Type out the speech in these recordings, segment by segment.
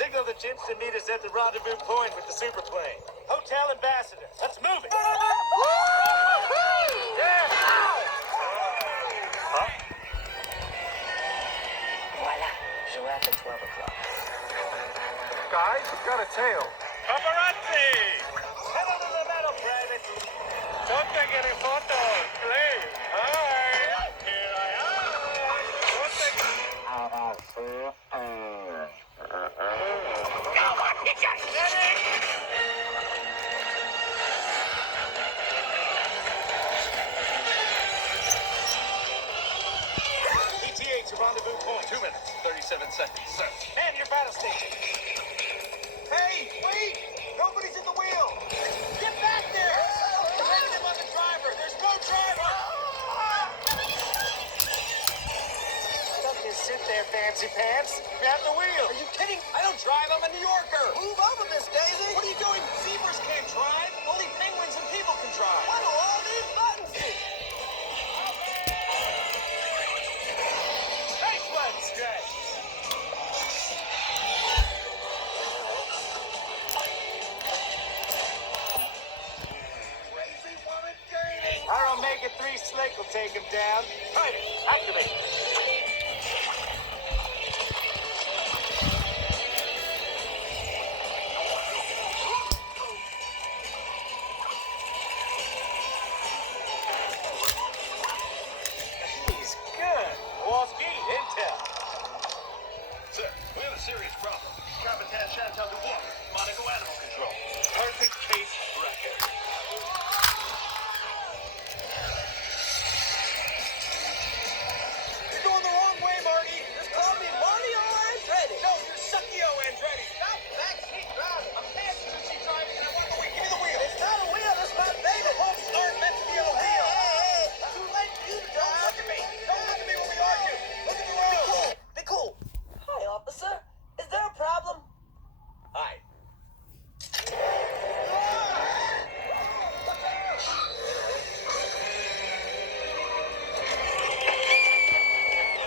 Signal the chimps to meet us at the rendezvous point with the superplane. Hotel Ambassador. Let's move it. Voila. Jouette at 12 o'clock. Guys, we've got a tail. Paparazzi! Head on to the metal, Private. Don't take any photos, please. Hi. Here I am. Don't take... ETA to rendezvous point. 2 minutes, 37 seconds, sir. Man, your battle station. Hey, wait! Nobody's in the wheel! Get back there! Negative on the driver! There's no driver! Don't just sit there, fancy pants. Grab the wheel. Are you kidding? I don't drive. I'm a New Yorker. Move over, Miss Daisy. What are you doing? Zebras can't drive. Only penguins and people can drive. What do all these buttons do? Face one stretch. Our Omega-3 Snake will take him down. Private, activate. He's good. Kowalski, intel. Sir, we have a serious problem. Capitan Chantal Dubois, Monaco Animal Control. Perfect case record. You're going the wrong way, Marty. Just call me Mario Andretti. No, you're Suckio Andretti. Stop backseat driving. I'm passenger seat driving and I want the wheel. Give me the wheel. It's not a wheel, it's my baby. The whole start meant to be on a wheel. Hey, too late for you to Don't drive. look at me. Don't look at me when we argue. Look at the road. Be cool. Hi, officer. Is there a problem? Hi.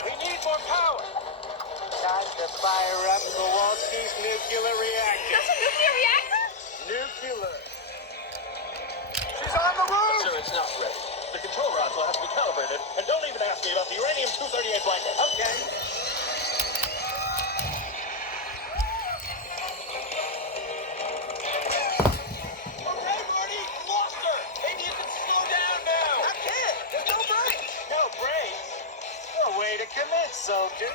We need more power. Time to fire up Kowalski's nuclear reactor. That's a nuclear reactor? Nuclear. She's on the roof. Sir, it's not ready. The control rods will have to be calibrated. And don't even ask me about the uranium-238 blanket. Okay. Okay, Marty, we lost her. Maybe you can slow down now. I can't. There's no brakes. No brakes. No way to commit, soldier.